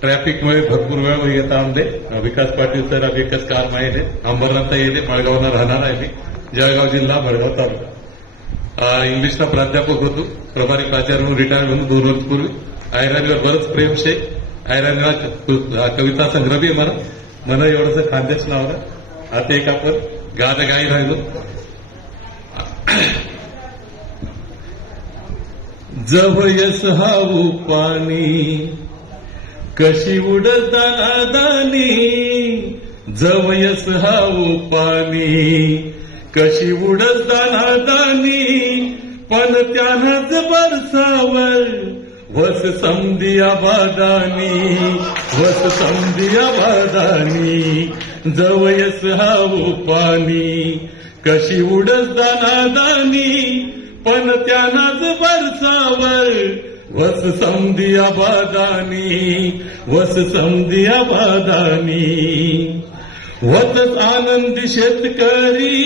ट्रॅफिकमुळे भरपूर वेळ येता आमदे. विकास पाटील सर एकच काम आहे अंबरनाथ येते मळगावला राहणार आहे मी. जळगाव जिल्हा मळगाव तालुका. इंग्लिशचा इंग्लिशला प्राध्यापक होतो. प्रभारी प्राचार्य म्हणून रिटायर म्हणून दोन वर्ष पूर्वी. आयराणीवर बरंच प्रेम शे. आयराणीला कविता संग्रह बी मला मला एवढंच खानदेश लावलं आता एक आपण गाणं गाई राहिलो. जवयस हाऊ पाणी. कशी उडताना दानी जवयस हाऊ पाणी. कशी उडताना दानी पण त्यानच बरसावर वस समदिया बादानी वस समदिया बादानी जवयस हाऊ पाणी. कशी उडताना दानी पण त्यानंच बरसावर वस समधी अबादानी वस समधी अबादानी वतच आनंदी शेतकरी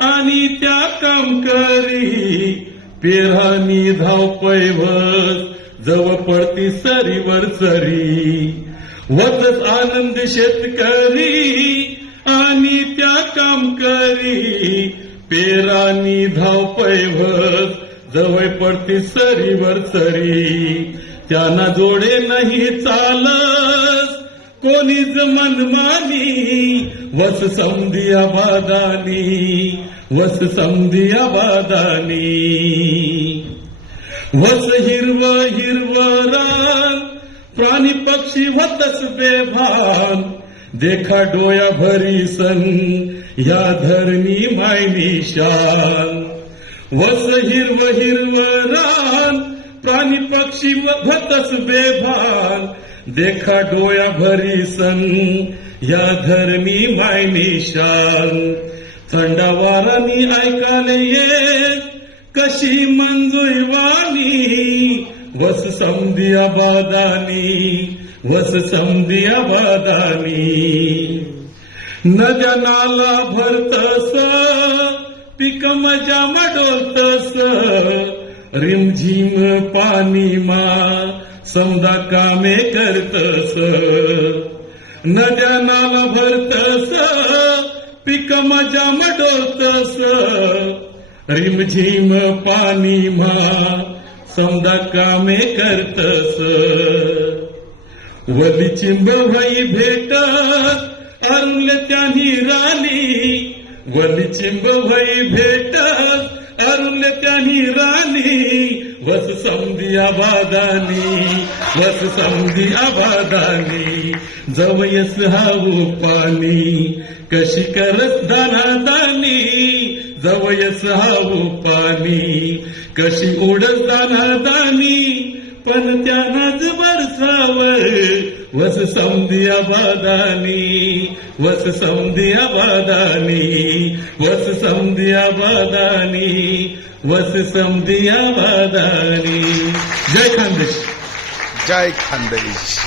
आणि त्या काम करी. पेरानी धावपय वस जवळ पडती सरीवर सरी. वतच आनंद शेतकरी आणि त्या काम करी. पेरानी धावपय वस जवळ पडते सरीवर सरी. त्यांना जोडे नाही चालस कोणीच मनमानी. वस समधी बादानी वस समधी बादानी वस हिरव हिरव रान. प्राणी पक्षी होतच बेभान. देखा डोया भरी सन. या धरणी मायनी शान. वस हिरव हिरव रान प्राणी पक्षी होतच बेभान. देखा डोया भरी सन या धर्मी मायनी शान. थंडा वारानी ऐकाले ये कशी मंजुईवानी वस समदिया बादानी वस समदिया बादानी नद्या नाला भरतसा पिक मजा मडोलतस. रिमझिम पाणी मा समदा कामे करतस. नद्या नाला भरतस. पिक मजा मडोलतस. रिमझिम पाणी मा समदा कामे करतस. वली चिंब भाई भेट अरुल त्यांनी राणी. वली चिंब भेट अरुण त्यानी राणी वस समधी आबादानी वस समधी आबादानी जवयस हाऊ पाणी कशी करत दानादानी जवयस हाऊ पाणी कशी उडत दानादानी पण पण त्यानंच सावर वस समधी अबादानी वस समधी अबादानी वस समधी अबादानी वस समधी अबादानी जय खानदेश. जय खानदेश.